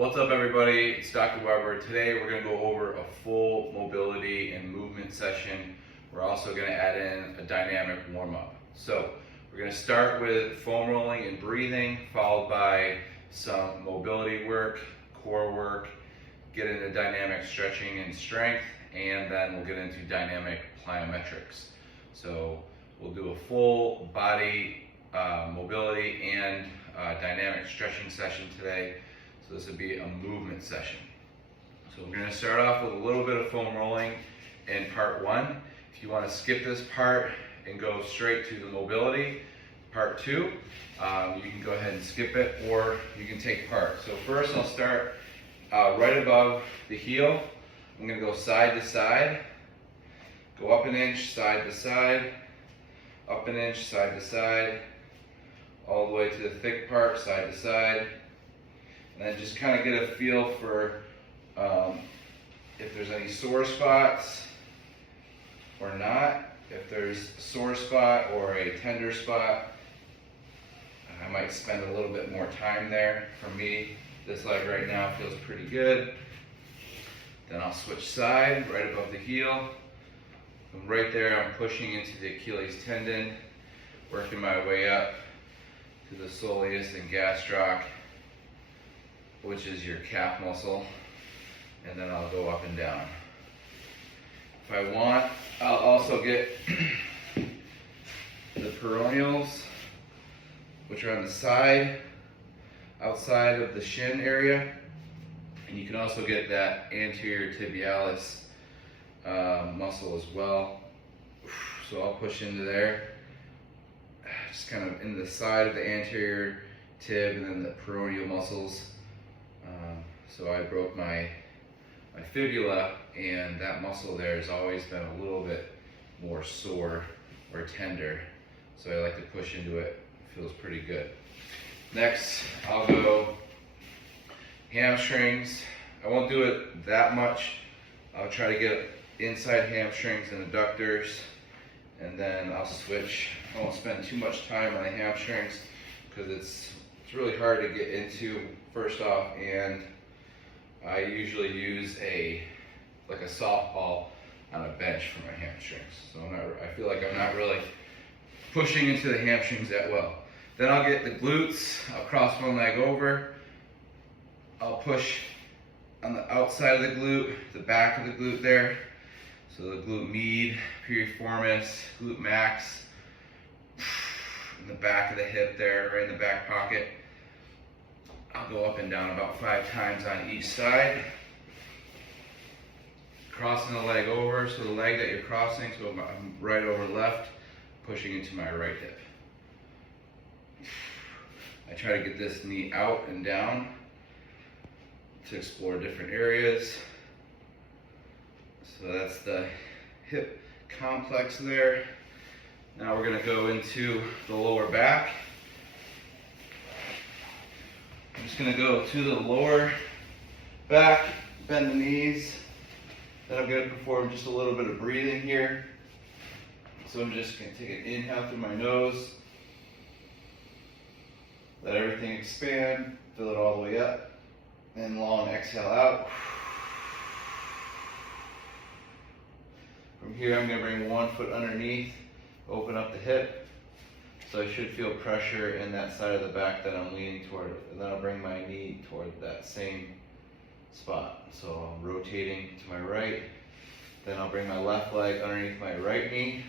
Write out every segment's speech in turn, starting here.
What's up, everybody? It's Dr. Weber. Today we're going to go over a full mobility and movement session. We're also going to add in a dynamic warm-up. So we're going to start with foam rolling and breathing, followed by some mobility work, core work, get into dynamic stretching and strength, and then we'll get into dynamic plyometrics. So we'll do a full body mobility and dynamic stretching session today. So this would be a movement session. So we're going to start off with a little bit of foam rolling in part one. If you want to skip this part and go straight to the mobility, part two, you can go ahead and skip it, or you can take part. So first I'll start right above the heel. I'm going to go side to side, go up an inch, side to side, up an inch, side to side, all the way to the thick part, side to side. And then just kind of get a feel for if there's any sore spots or not. If there's a sore spot or a tender spot, I might spend a little bit more time there. For me, this leg right now feels pretty good. Then I'll switch side, right above the heel. And right there, I'm pushing into the Achilles tendon, working my way up to the soleus and gastroc, which is your calf muscle, and then I'll go up and down. If I want, I'll also get the peroneals, which are on the side, outside of the shin area, and you can also get that anterior tibialis muscle as well. So I'll push into there, just kind of in the side of the anterior tib and then the peroneal muscles. So I broke my fibula, and that muscle there has always been a little bit more sore or tender. So I like to push into it. It feels pretty good. Next, I'll go hamstrings. I won't do it that much. I'll try to get inside hamstrings and adductors, and then I'll switch. I won't spend too much time on the hamstrings because it's really hard to get into first off, and I usually use a softball on a bench for my hamstrings. So I feel like I'm not really pushing into the hamstrings that well. Then I'll get the glutes. I'll cross one leg over. I'll push on the outside of the glute, the back of the glute there. So the glute med, piriformis, glute max, in the back of the hip there, right in the back pocket. I'll go up and down about 5 times on each side. Crossing the leg over, so the leg that you're crossing, so I'm right over left, pushing into my right hip. I try to get this knee out and down to explore different areas. So that's the hip complex there. Now we're going to go into the lower back. I'm just going to go to the lower back, bend the knees. Then I'm going to perform just a little bit of breathing here. So I'm just going to take an inhale through my nose. Let everything expand, fill it all the way up. And long exhale out. From here, I'm going to bring one foot underneath, open up the hip. So I should feel pressure in that side of the back that I'm leaning toward. And then I'll bring my knee toward that same spot. So I'm rotating to my right. Then I'll bring my left leg underneath my right knee.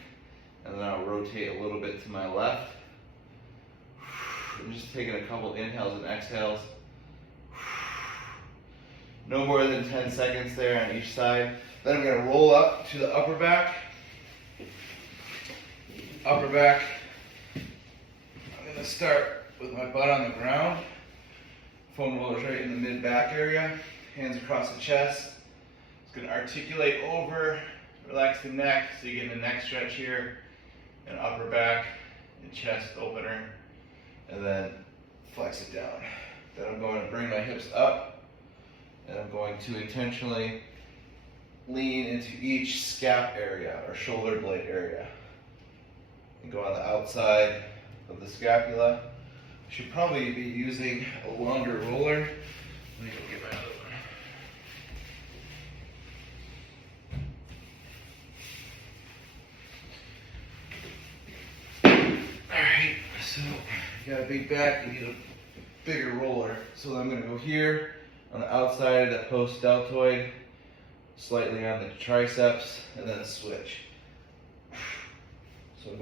And then I'll rotate a little bit to my left. I'm just taking a couple inhales and exhales. No more than 10 seconds there on each side. Then I'm going to roll up to the upper back. Upper back. I'm going to start with my butt on the ground. Foam rollers right in the mid-back area. Hands across the chest. It's going to articulate over, relax the neck, so you get the neck stretch here, and upper back and chest opener, and then flex it down. Then I'm going to bring my hips up, and I'm going to intentionally lean into each scap area or shoulder blade area. And go on the outside of the scapula. Should probably be using a longer roller Let me go get my other one. Alright, so you got a big back, you need a bigger roller. So I'm going to go here on the outside of the post deltoid, slightly on the triceps, and then switch. So I'm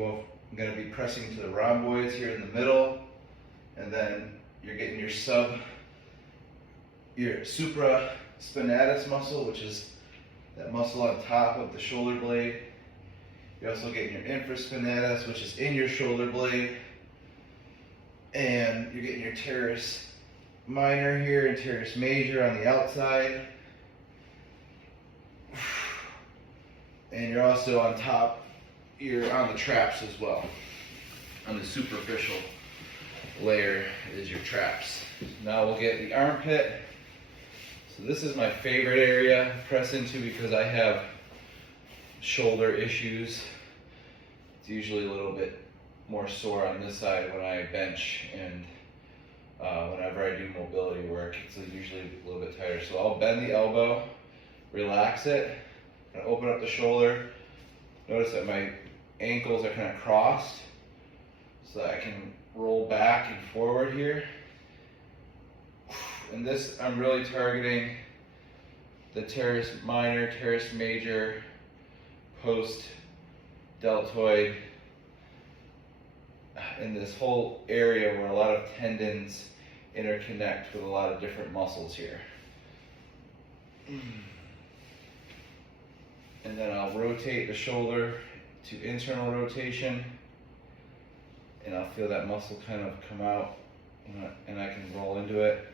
going to be pressing to the rhomboids here in the middle, and then you're getting your supraspinatus muscle, which is that muscle on top of the shoulder blade. You're also getting your infraspinatus, which is in your shoulder blade. And you're getting your teres minor here and teres major on the outside. And you're also on top, you're on the traps as well. On the superficial layer is your traps. Now we'll get the armpit. So this is my favorite area to press into because I have shoulder issues. It's usually a little bit more sore on this side when I bench, and whenever I do mobility work, it's usually a little bit tighter. So I'll bend the elbow, relax it, and open up the shoulder. Notice that my ankles are kind of crossed so that I can roll back and forward here. And this, I'm really targeting the teres minor, teres major, post deltoid, in this whole area where a lot of tendons interconnect with a lot of different muscles here. And then I'll rotate the shoulder to internal rotation, and I'll feel that muscle kind of come out, and I can roll into it.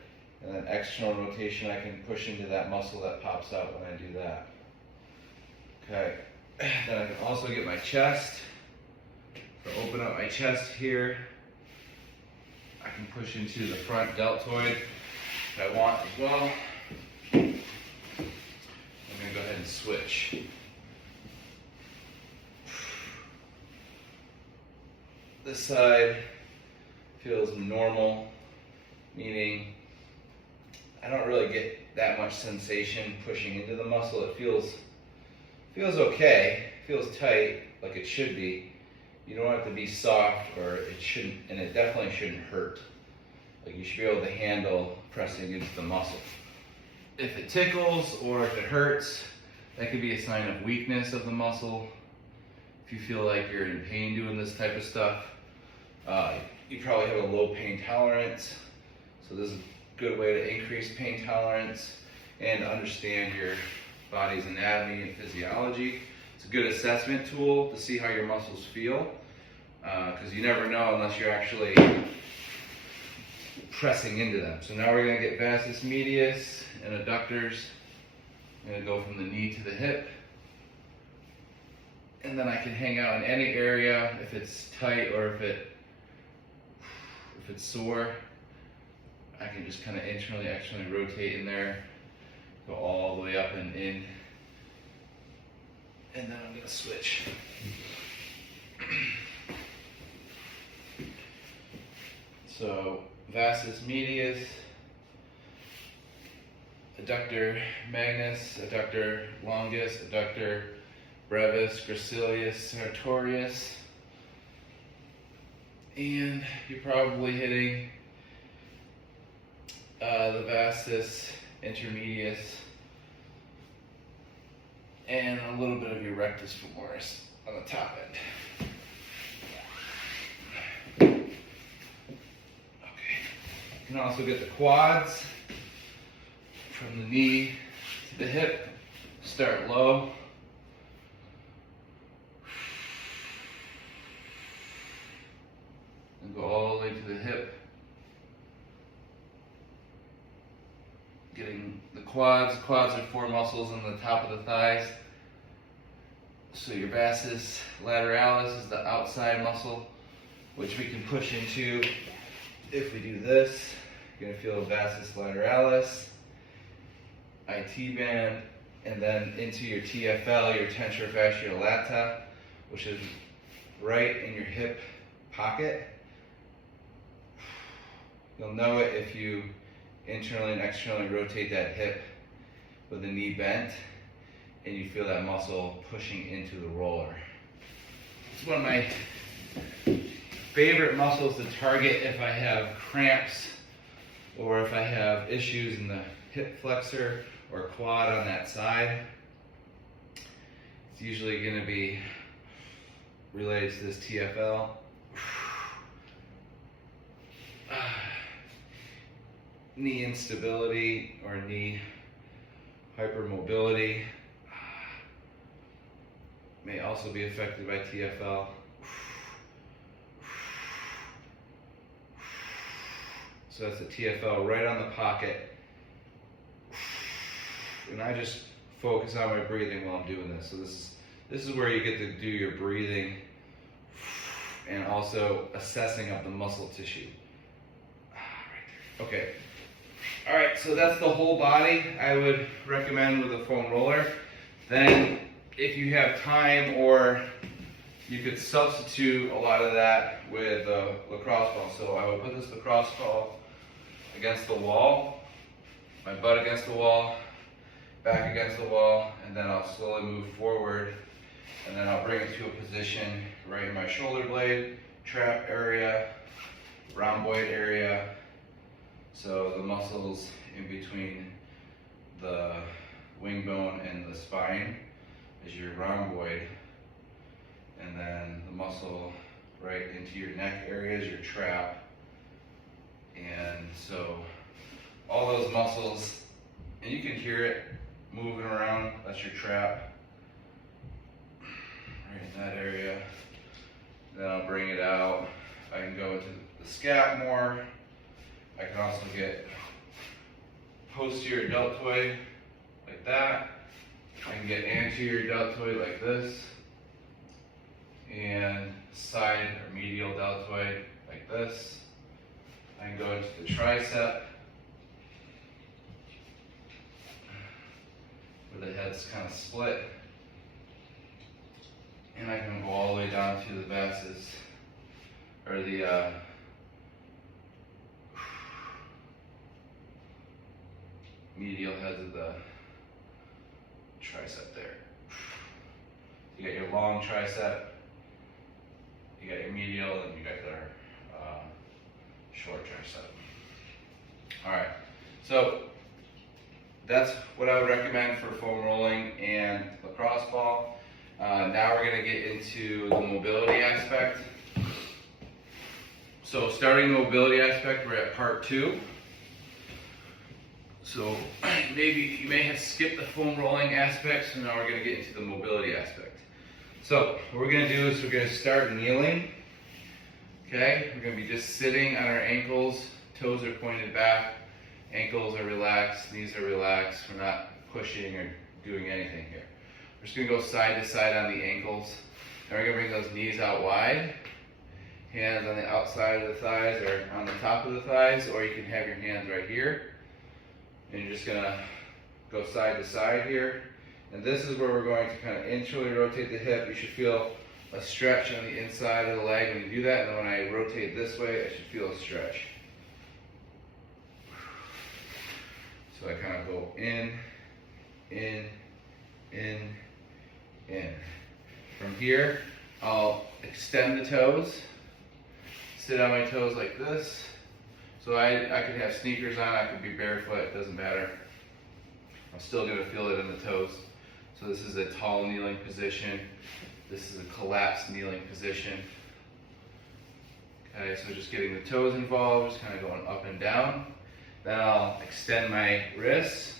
And then external rotation, I can push into that muscle that pops out when I do that. Okay, then I can also get my chest. To open up my chest here, I can push into the front deltoid if I want as well. I'm going to go ahead and switch. This side feels normal, meaning I don't really get that much sensation pushing into the muscle. It feels okay, feels tight, like it should be. You don't have to be soft, or it shouldn't, and it definitely shouldn't hurt. Like, you should be able to handle pressing into the muscle. If it tickles or if it hurts, that could be a sign of weakness of the muscle. If you feel like you're in pain doing this type of stuff, you probably have a low pain tolerance. So this is a good way to increase pain tolerance and understand your body's anatomy and physiology. It's a good assessment tool to see how your muscles feel, because you never know unless you're actually pressing into them. So now we're going to get vastus medius and adductors. I'm going to go from the knee to the hip. And then I can hang out in any area if it's tight or if it's sore. I can just kind of internally, externally rotate in there, go all the way up and in. And then I'm going to switch. So vastus medius, adductor magnus, adductor longus, adductor brevis, gracilis, sartorius. And you're probably hitting the vastus intermedius and a little bit of your rectus femoris on the top end. Okay. You can also get the quads from the knee to the hip. Start low. And go all the way to the hip. Getting the quads. Quads are four muscles on the top of the thighs. So your vastus lateralis is the outside muscle, which we can push into if we do this. You're going to feel vastus lateralis, IT band, and then into your TFL, your tensor fasciae lata, which is right in your hip pocket. You'll know it if you internally and externally rotate that hip with the knee bent, and you feel that muscle pushing into the roller. It's one of my favorite muscles to target if I have cramps or if I have issues in the hip flexor or quad on that side. It's usually going to be related to this TFL. Knee instability or knee hypermobility may also be affected by TFL. So that's the TFL right on the pocket. And I just focus on my breathing while I'm doing this. So this is where you get to do your breathing and also assessing of the muscle tissue. Right there. Okay. All right, so that's the whole body I would recommend with a foam roller. Then if you have time, or you could substitute a lot of that with a lacrosse ball. So I would put this lacrosse ball against the wall, my butt against the wall, back against the wall, and then I'll slowly move forward, and then I'll bring it to a position right in my shoulder blade, trap area, rhomboid area. So the muscles in between the wing bone and the spine is your rhomboid, and then the muscle right into your neck area is your trap. And so all those muscles, and you can hear it moving around, that's your trap, right in that area. Then I'll bring it out. I can go into the scap more. I can also get posterior deltoid like that. I can get anterior deltoid like this, and side or medial deltoid like this. I can go into the tricep, where the head's kind of split, and I can go all the way down to the vastus, or the medial heads of the tricep there. You got your long tricep, you got your medial, and you got your short tricep. All right, so that's what I would recommend for foam rolling and lacrosse ball. Now we're going to get into the mobility aspect. So starting the mobility aspect, we're at part 2. So maybe you may have skipped the foam rolling aspect, so now we're going to get into the mobility aspect. So what we're going to do is we're going to start kneeling. Okay, we're going to be just sitting on our ankles, toes are pointed back, ankles are relaxed, knees are relaxed. We're not pushing or doing anything here. We're just going to go side to side on the ankles. And we're going to bring those knees out wide. Hands on the outside of the thighs or on the top of the thighs, or you can have your hands right here. And you're just going to go side to side here. And this is where we're going to kind of internally rotate the hip. You should feel a stretch on the inside of the leg when you do that. And then when I rotate this way, I should feel a stretch. So I kind of go in, in, in, in. From here, I'll extend the toes, sit on my toes like this. So I could have sneakers on, I could be barefoot, it doesn't matter. I'm still going to feel it in the toes. So this is a tall kneeling position. This is a collapsed kneeling position. Okay, so just getting the toes involved, just kind of going up and down. Then I'll extend my wrists,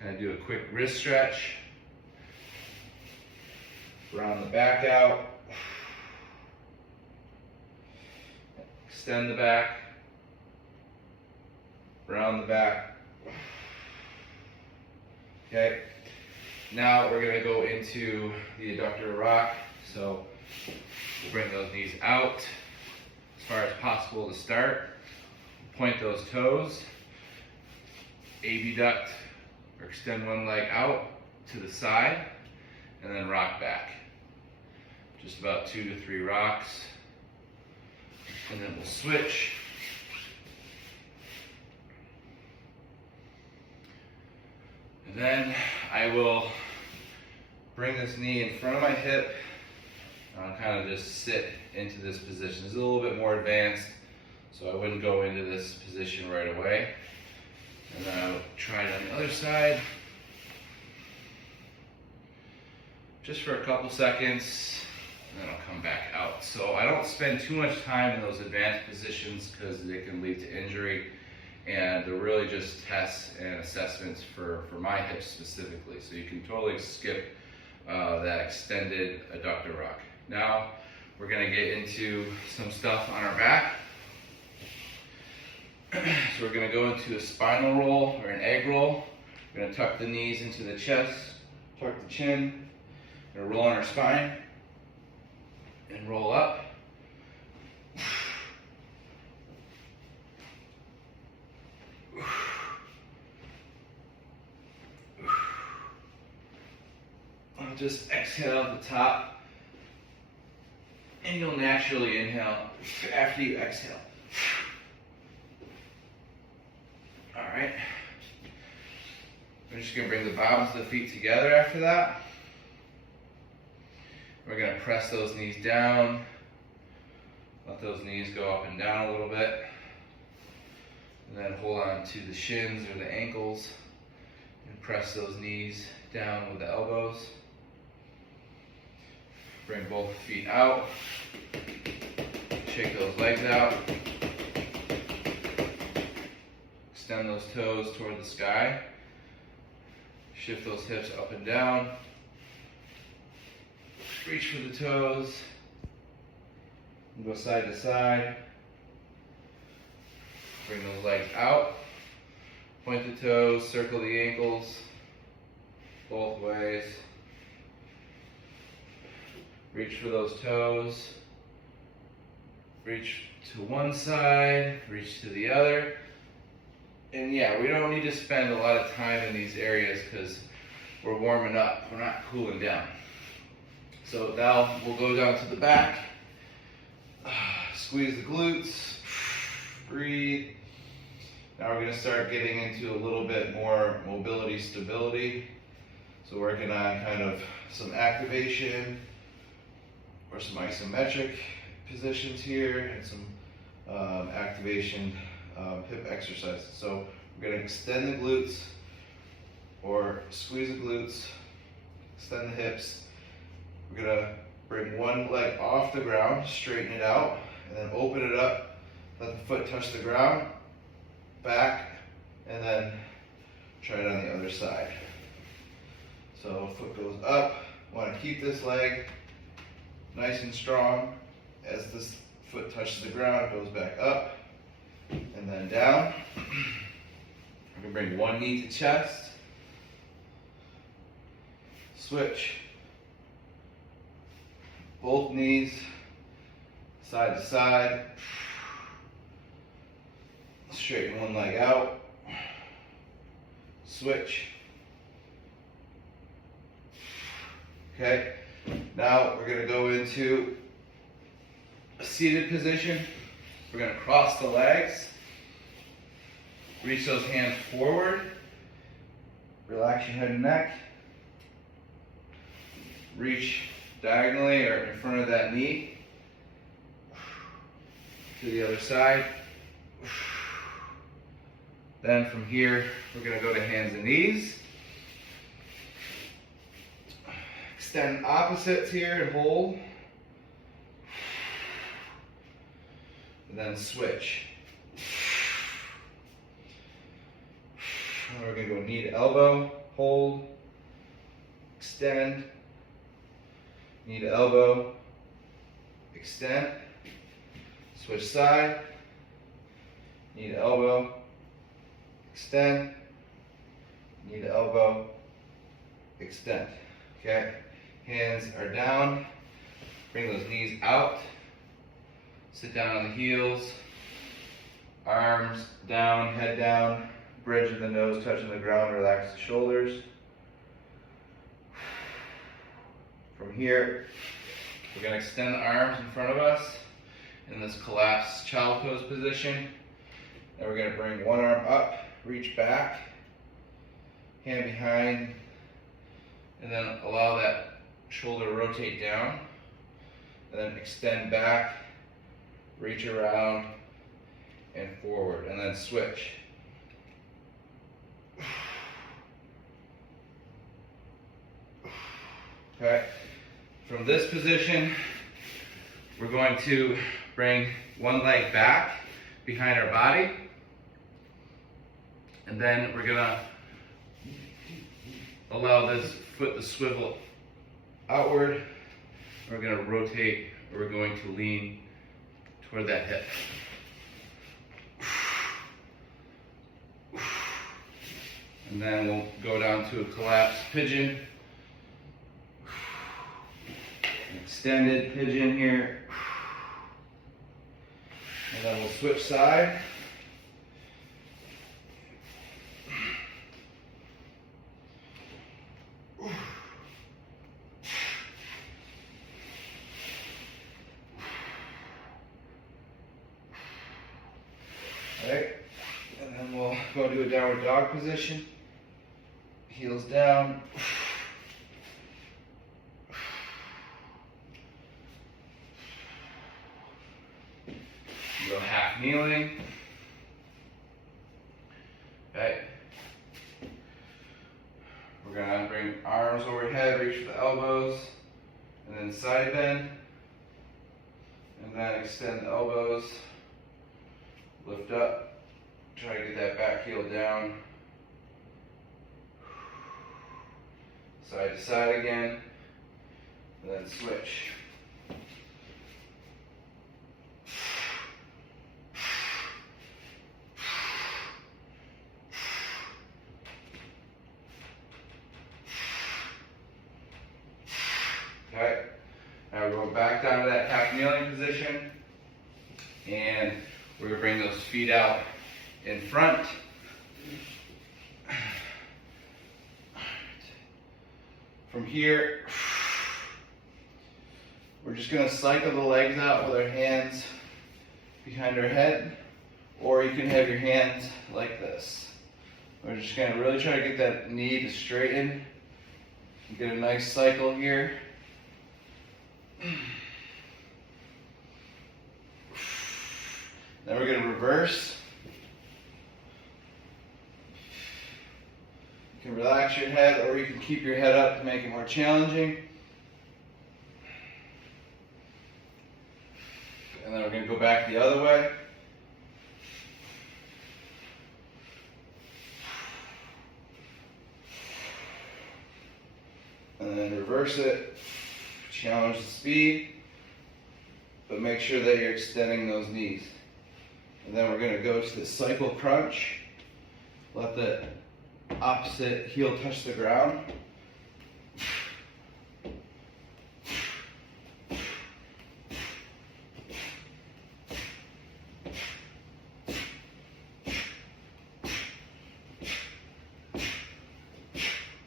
kind of do a quick wrist stretch. Round the back out. Extend the back. Round the back. Okay. Now we're going to go into the adductor rock. So we'll bring those knees out as far as possible to start. Point those toes. Abduct or extend one leg out to the side and then rock back. Just about 2 to 3 rocks. And then we'll switch. then I will bring this knee in front of my hip. I'll kind of just sit into this position. It's a little bit more advanced, so I wouldn't go into this position right away. And then I'll try it on the other side. Just for a couple seconds, and then I'll come back out. So I don't spend too much time in those advanced positions because they can lead to injury, and they're really just tests and assessments for my hips specifically. So you can totally skip that extended adductor rock. Now we're gonna get into some stuff on our back. So we're gonna go into a spinal roll or an egg roll. We're gonna tuck the knees into the chest, tuck the chin. We're gonna roll on our spine and roll up. I'll just exhale at the top, and you'll naturally inhale after you exhale. All right. We're just gonna bring the bottoms of the feet together after that. We're gonna press those knees down. Let those knees go up and down a little bit. And then hold on to the shins or the ankles and press those knees down with the elbows. Bring both feet out. Shake those legs out. Extend those toes toward the sky. Shift those hips up and down. Reach for the toes. And go side to side. Bring those legs out. Point the toes, circle the ankles. Both ways. Reach for those toes. Reach to one side, reach to the other. And yeah, we don't need to spend a lot of time in these areas because we're warming up, we're not cooling down. So now we'll go down to the back, squeeze the glutes, breathe. Now we're gonna start getting into a little bit more mobility, stability. So working on kind of some activation or some isometric positions here and some activation hip exercises. So we're gonna extend the glutes or squeeze the glutes, extend the hips. We're gonna bring one leg off the ground, straighten it out, and then open it up, let the foot touch the ground, back, and then try it on the other side. So foot goes up, wanna keep this leg nice and strong. As this foot touches the ground, it goes back up, and then down. We're gonna bring one knee to chest, switch. Both knees, side to side. Straighten one leg out. Switch. Okay, now we're gonna go into a seated position. We're gonna cross the legs. Reach those hands forward. Relax your head and neck. Reach diagonally or in front of that knee to the other side. Then from here, we're gonna go to hands and knees. Extend opposites here and hold. And then switch. We're gonna go knee to elbow, hold, extend, knee to elbow, extend, switch side, knee to elbow, extend, knee to elbow, extend. Okay, hands are down, bring those knees out, sit down on the heels, arms down, head down, bridge of the nose touching the ground, relax the shoulders. From here, we're gonna extend the arms in front of us in this collapsed child pose position. Then we're gonna bring one arm up, reach back, hand behind, and then allow that shoulder to rotate down, and then extend back, reach around, and forward, and then switch. Okay, from this position, we're going to bring one leg back behind our body, and then we're gonna allow this foot to swivel outward. We're gonna rotate, or we're going to lean toward that hip. And then we'll go down to a collapsed pigeon. Extended pigeon here. And then we'll switch side. Alright, and then we'll go to a downward dog position. Heels down. Go half kneeling. Okay. We're gonna bring arms overhead, reach for the elbows, and then side bend. And then extend the elbows. Lift up. Try to get that back heel down. Side to side again. And then switch. Okay, now we're going back down to that half kneeling position, and we're going to bring those feet out in front. From here, we're just going to cycle the legs out with our hands behind our head, or you can have your hands like this. We're just going to really try to get that knee to straighten, get a nice cycle here. Then we're going to reverse. You can relax your head, or you can keep your head up to make it more challenging. And then we're going to go back the other way. And then reverse it. Challenge the speed, but make sure that you're extending those knees. And then we're going to go to the cycle crunch. Let the opposite heel touch the ground.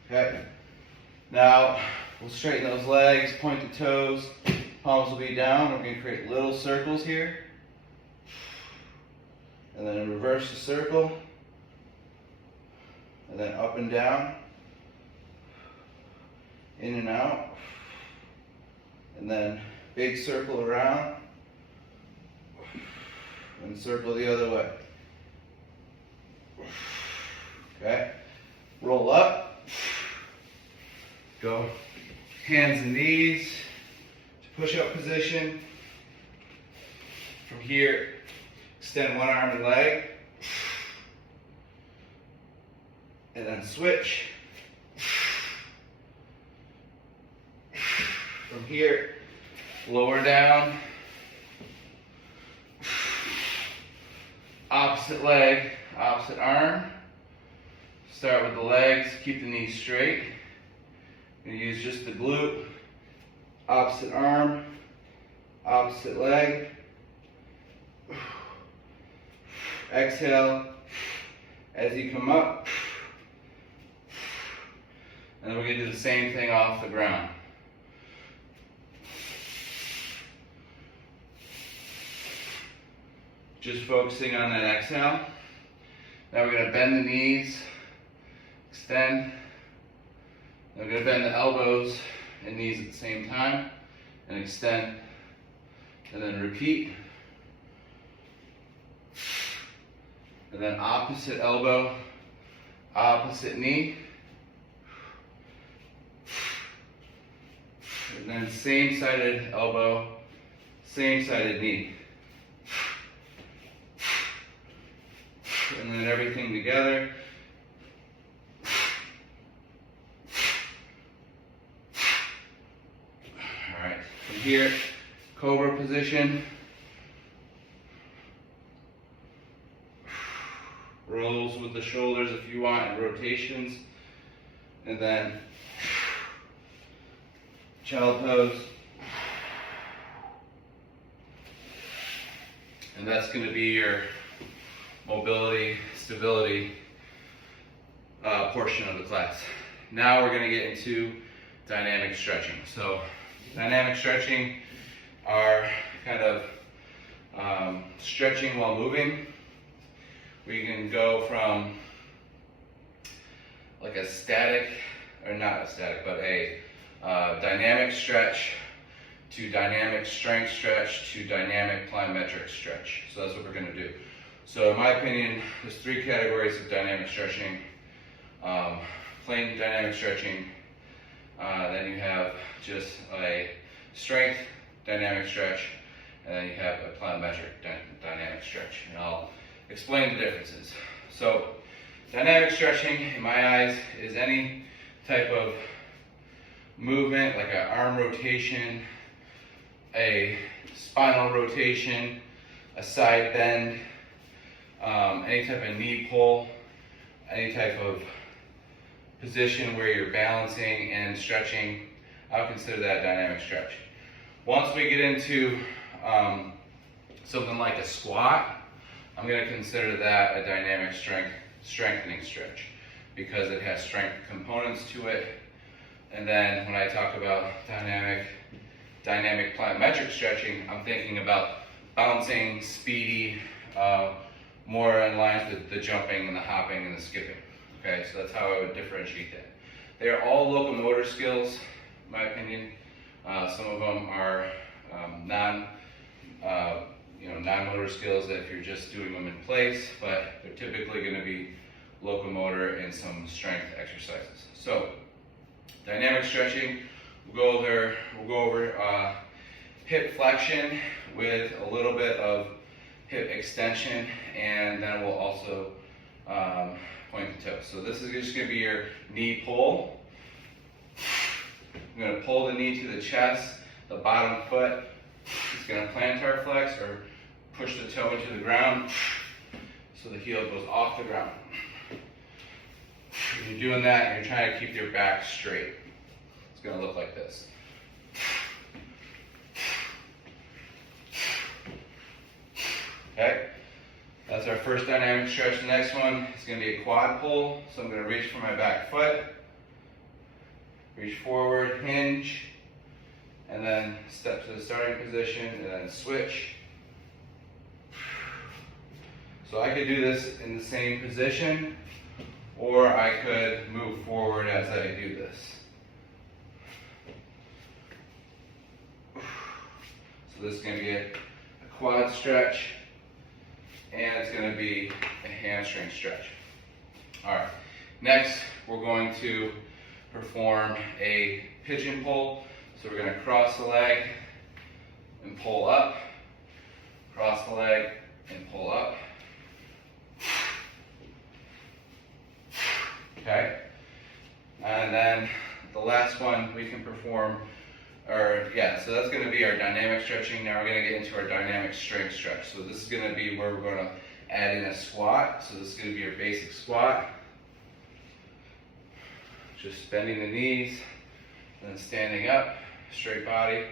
Okay. Now, we'll straighten those legs, point the toes, palms will be down. We're going to create little circles here. And then reverse the circle. And then up and down. In and out. And then big circle around. And circle the other way. Okay. Roll up. Go hands and knees to push-up position. From here, extend one arm and leg. And then switch. From here, lower down. Opposite leg, opposite arm. Start with the legs, keep the knees straight. Going to use just the glute, opposite arm, opposite leg. Exhale as you come up. And then we're going to do the same thing off the ground. Just focusing on that exhale. Now we're going to bend the knees, extend. I'm going to bend the elbows and knees at the same time and extend, and then repeat. And then opposite elbow, opposite knee. And then same sided elbow, same sided knee. And then everything together. All right, from here, cobra position. Rolls with the shoulders if you want, and rotations. And then child pose. And that's going to be your mobility, stability portion of the class. Now we're going to get into dynamic stretching. So dynamic stretching are kind of stretching while moving. We can go from like a static, or not a static, but a dynamic stretch to dynamic strength stretch to dynamic plyometric stretch. So that's what we're going to do. So in my opinion, there's 3 categories of dynamic stretching. Plain dynamic stretching, then you have just a strength dynamic stretch, and then you have a plyometric dynamic stretch. And I'll explain the differences. So dynamic stretching, in my eyes, is any type of movement, like an arm rotation, a spinal rotation, a side bend, any type of knee pull, any type of position where you're balancing and stretching. I would consider that dynamic stretch. Once we get into something like a squat, I'm going to consider that a dynamic strengthening stretch because it has strength components to it. And then when I talk about dynamic plyometric stretching, I'm thinking about bouncing, speedy, more in line with the jumping and the hopping and the skipping. Okay, so that's how I would differentiate that. They are all locomotor skills, in my opinion. Some of them are non-motor skills that if you're just doing them in place, but they're typically going to be locomotor and some strength exercises. So, dynamic stretching, we'll go over hip flexion with a little bit of hip extension, and then we'll also point the toes. So this is just going to be your knee pull. I'm going to pull the knee to the chest, the bottom foot is going to plantar flex or push the toe into the ground so the heel goes off the ground. When you're doing that, you're trying to keep your back straight. It's going to look like this. Okay, that's our first dynamic stretch. The next one is going to be a quad pull. So I'm going to reach for my back foot, reach forward, hinge, and then step to the starting position, and then switch. So I could do this in the same position, or I could move forward as I do this. So this is going to be a quad stretch, and it's going to be a hamstring stretch. All right, next we're going to perform a pigeon pull. So we're going to cross the leg and pull up, cross the leg and pull up. Okay, and then the last one we can perform, so that's going to be our dynamic stretching. Now we're going to get into our dynamic strength stretch. So this is going to be where we're going to add in a squat. So this is going to be your basic squat. Just bending the knees, and then standing up, straight body.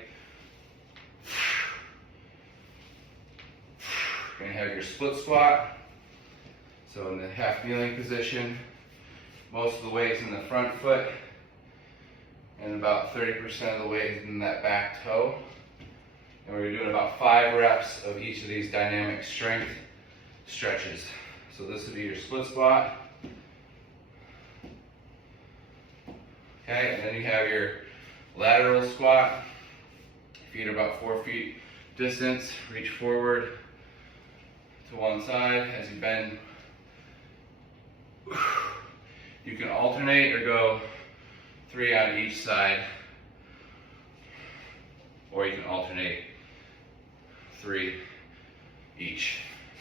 You're going to have your split squat. So in the half kneeling position, most of the weight is in the front foot, and about 30% of the weight is in that back toe. And we're doing about 5 reps of each of these dynamic strength stretches. So this would be your split squat. Okay, and then you have your lateral squat. Feet are about 4 feet distance. Reach forward to one side as you bend. You can alternate or go 3 on each side, or you can alternate 3 each.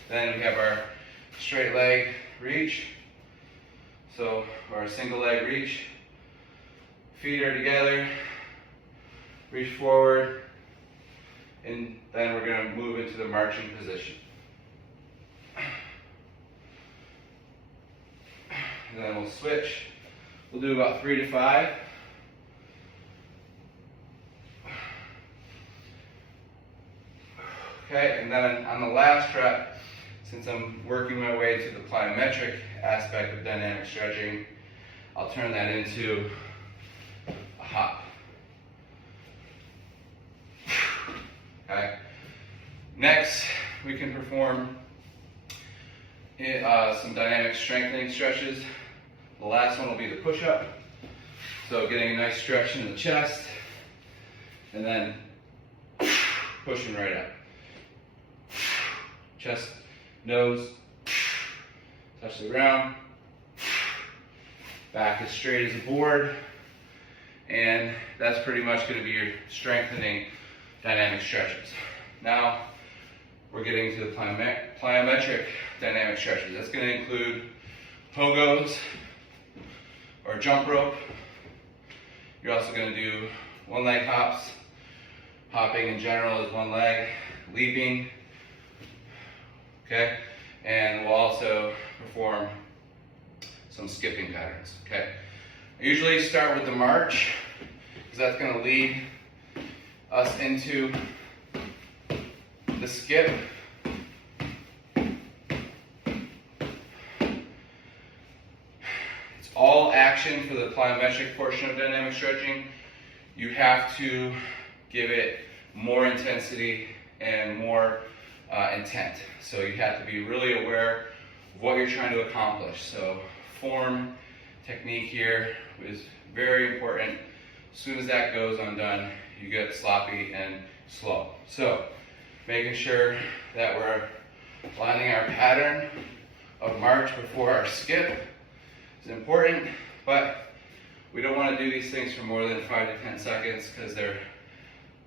Then we have our straight leg reach. So, our single leg reach. Feet are together. Reach forward. And then we're going to move into the marching position. And then we'll switch. We'll do about 3 to 5. Okay, and then on the last rep, since I'm working my way to the plyometric aspect of dynamic stretching, I'll turn that into a hop. Okay. Next, we can perform some dynamic strengthening stretches. The last one will be the push-up. So getting a nice stretch in the chest, and then pushing right up. Chest, nose, touch the ground. Back as straight as a board. And that's pretty much going to be your strengthening dynamic stretches. Now, we're getting to the plyometric dynamic stretches. That's going to include pogos or jump rope. You're also going to do one leg hops. Hopping in general is one leg. Leaping. Okay? And we'll also perform some skipping patterns. Okay? I usually start with the march, because that's going to lead us into the skip. It's all action for the plyometric portion of dynamic stretching. You have to give it more intensity and more intent. So you have to be really aware of what you're trying to accomplish. So form, technique here is very important. As soon as that goes undone, you get sloppy and slow. So making sure that we're lining our pattern of march before our skip is important, but we don't want to do these things for more than 5 to 10 seconds because they're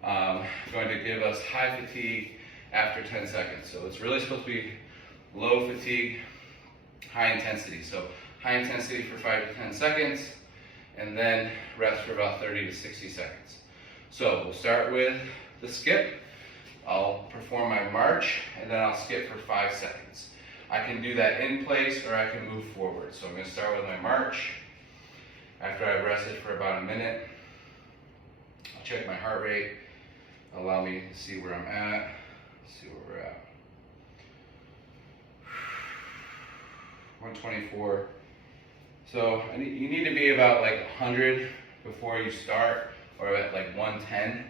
going to give us high fatigue after 10 seconds. So it's really supposed to be low fatigue, high intensity. So high intensity for 5 to 10 seconds, and then rest for about 30 to 60 seconds. So we'll start with the skip. I'll perform my march, and then I'll skip for 5 seconds. I can do that in place, or I can move forward. So I'm going to start with my march. After I've rested for about a minute, I'll check my heart rate, allow me to see where I'm at, see where we're at. 124. So you need to be about like 100 before you start, or at like 110.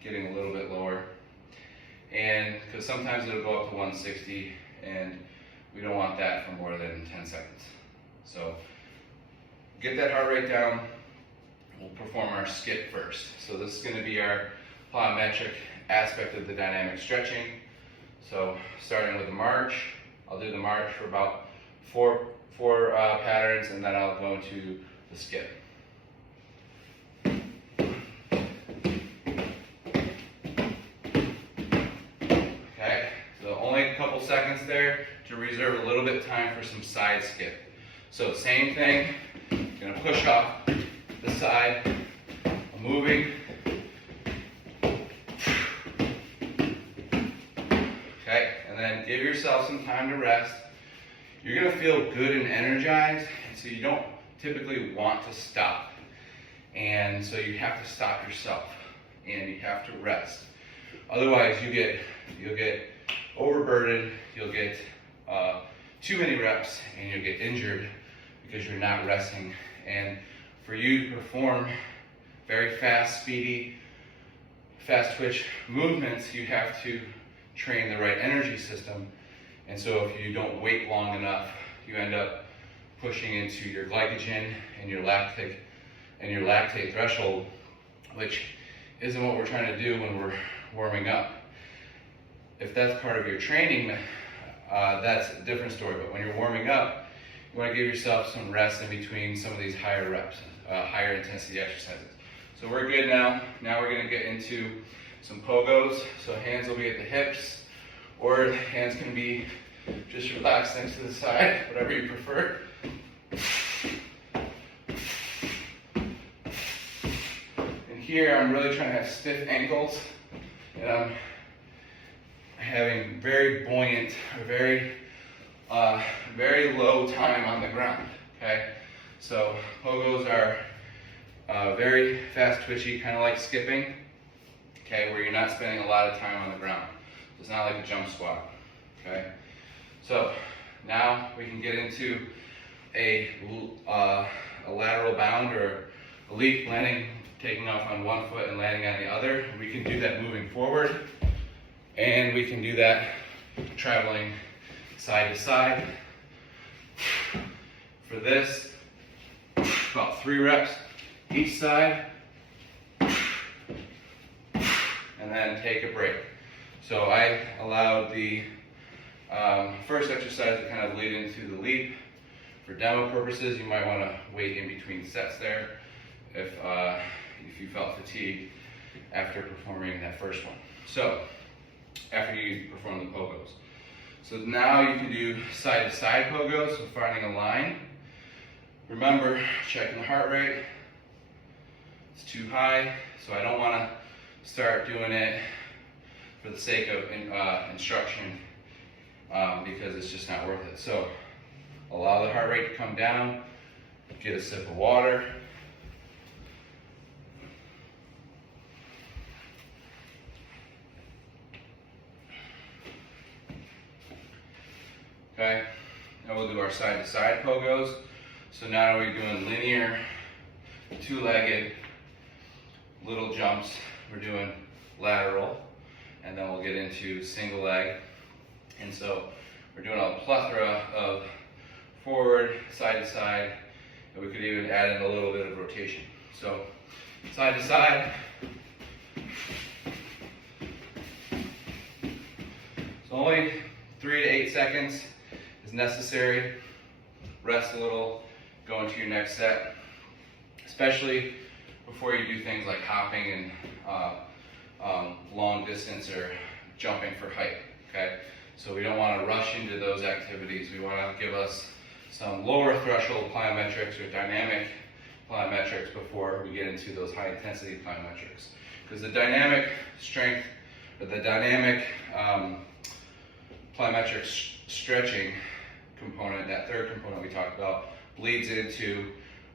Getting a little bit lower. And because sometimes it'll go up to 160, and we don't want that for more than 10 seconds. So get that heart rate down. We'll perform our skip first. So this is going to be our plyometric aspect of the dynamic stretching. So starting with the march, I'll do the march for about four patterns, and then I'll go into the skip. Okay, so only a couple seconds there to reserve a little bit of time for some side skip. So same thing, I'm going to push off the side, I'm moving. Okay, and then give yourself some time to rest. You're going to feel good and energized, and so you don't typically want to stop. And so you have to stop yourself, and you have to rest. Otherwise, you'll get overburdened, you'll get too many reps, and you'll get injured because you're not resting. And for you to perform very fast, speedy, fast twitch movements, you have to train the right energy system. And so if you don't wait long enough, you end up pushing into your glycogen and your lactate threshold, which isn't what we're trying to do when we're warming up. If that's part of your training, that's a different story. But when you're warming up, you want to give yourself some rest in between some of these higher reps, higher intensity exercises. So we're good now. Now we're going to get into some pogos. So hands will be at the hips, or hands can be just relaxed next to the side, whatever you prefer. And here I'm really trying to have stiff ankles, and I'm having very buoyant, or very low time on the ground. Okay, so pogos are very fast twitchy, kind of like skipping. Okay, where you're not spending a lot of time on the ground. It's not like a jump squat. Okay, so now we can get into a lateral bound or a leap, taking off on one foot and landing on the other. We can do that moving forward, and we can do that traveling side to side. For this, about 3 reps each side, and then take a break. So I allowed the first exercise to kind of lead into the leap. For demo purposes, you might want to wait in between sets there if you felt fatigued after performing that first one. So after you perform the pogos. So now you can do side-to-side pogos, so finding a line. Remember, checking the heart rate. It's too high, so I don't want to start doing it for the sake of instruction because it's just not worth it. So allow the heart rate to come down, get a sip of water. Okay, now we'll do our side-to-side pogos. So now we're doing linear, two-legged, little jumps. We're doing lateral, and then we'll get into single leg. And so we're doing a plethora of forward, side to side, and we could even add in a little bit of rotation. So side to side. So only 3 to 8 seconds is necessary. Rest a little, go into your next set, especially before you do things like hopping and long distance or jumping for height. Okay, so we don't want to rush into those activities. We want to give us some lower threshold plyometrics or dynamic plyometrics before we get into those high intensity plyometrics, because the dynamic strength or the dynamic plyometric stretching component, that third component we talked about, bleeds into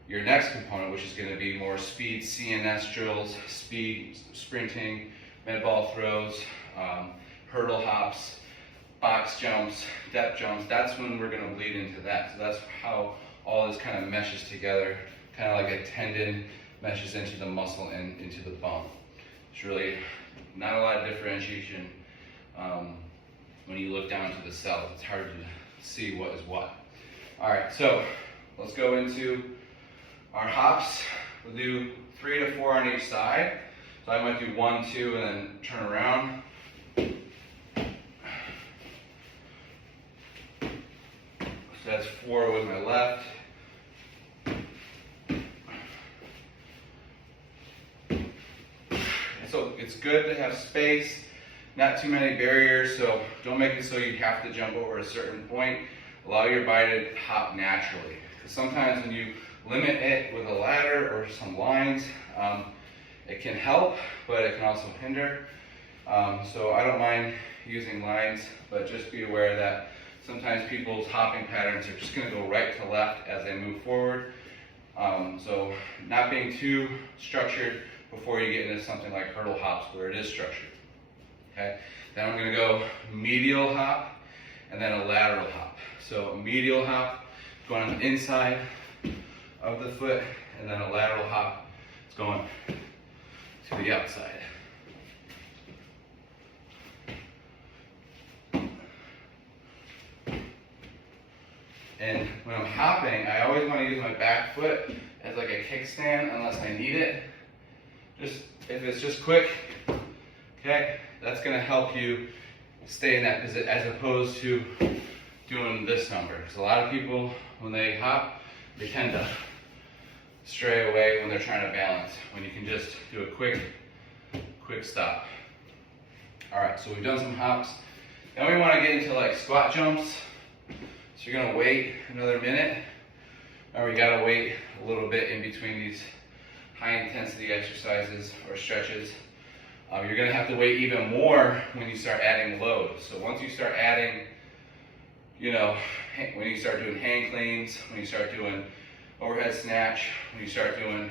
your next component, which is going to be more speed CNS drills, speed sprinting, med ball throws, hurdle hops, box jumps, depth jumps. That's when we're going to bleed into that. So that's how all this kind of meshes together, kind of like a tendon meshes into the muscle and into the bone. It's really not a lot of differentiation. When you look down to the cells, it's hard to see what is what. All right, so let's go into our hops. We'll do 3 to 4 on each side. So I might do 1, 2, and then turn around. So that's 4 with my left. So it's good to have space, not too many barriers, so don't make it so you have to jump over a certain point. Allow your body to hop naturally. Because sometimes when you limit it with a ladder or some lines, it can help, but it can also hinder. So I don't mind using lines, but just be aware that sometimes people's hopping patterns are just going to go right to left as they move forward. So not being too structured before you get into something like hurdle hops where it is structured. Okay. Then I'm going to go medial hop and then a lateral hop. So a medial hop going on the inside of the foot, and then a lateral hop is going to the outside. And when I'm hopping, I always want to use my back foot as like a kickstand unless I need it. Just if it's just quick, okay, that's gonna help you stay in that position as opposed to doing this number. Because a lot of people, when they hop, they tend to stray away when they're trying to balance, when you can just do a quick stop. All right, so we've done some hops. Now we want to get into like squat jumps. So you're gonna wait another minute, or you gotta wait a little bit in between these high intensity exercises or stretches. You're gonna have to wait even more when you start adding load. So once you start adding, when you start doing hang cleans, when you start doing overhead snatch, when you start doing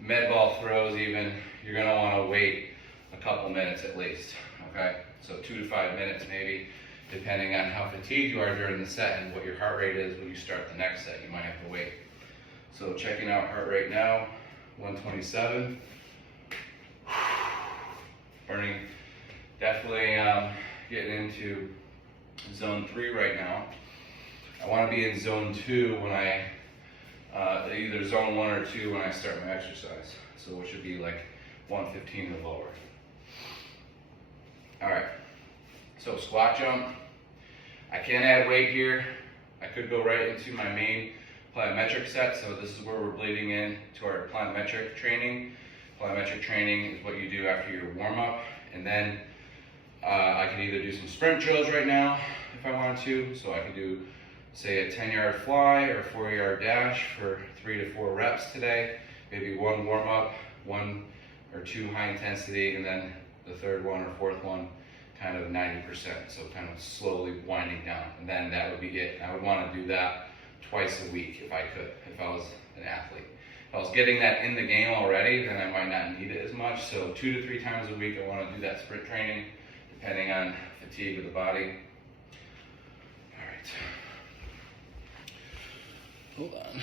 med ball throws even, you're gonna wanna wait a couple minutes at least, okay? So 2 to 5 minutes maybe, depending on how fatigued you are during the set and what your heart rate is when you start the next set, you might have to wait. So checking out heart rate now, 127. Burning, definitely getting into zone 3 right now. I want to be in zone 2 when I, either zone 1 or 2 when I start my exercise. So it should be like 115 or lower. All right, so squat jump. I can add weight here. I could go right into my main plyometric set. So this is where we're bleeding in to our plyometric training. Plyometric training is what you do after your warm-up, and then I can either do some sprint drills right now if I want to. So I could do, say, a 10-yard fly or 4-yard dash for 3 to 4 reps today. Maybe 1 warm-up, 1 or 2 high intensity, and then the 3rd one or 4th one kind of 90%. So kind of slowly winding down, and then that would be it. I would want to do that twice a week if I could, if I was an athlete. If I was getting that in the game already, then I might not need it as much. So 2 to 3 times a week, I want to do that sprint training, depending on fatigue of the body. All right. Hold on.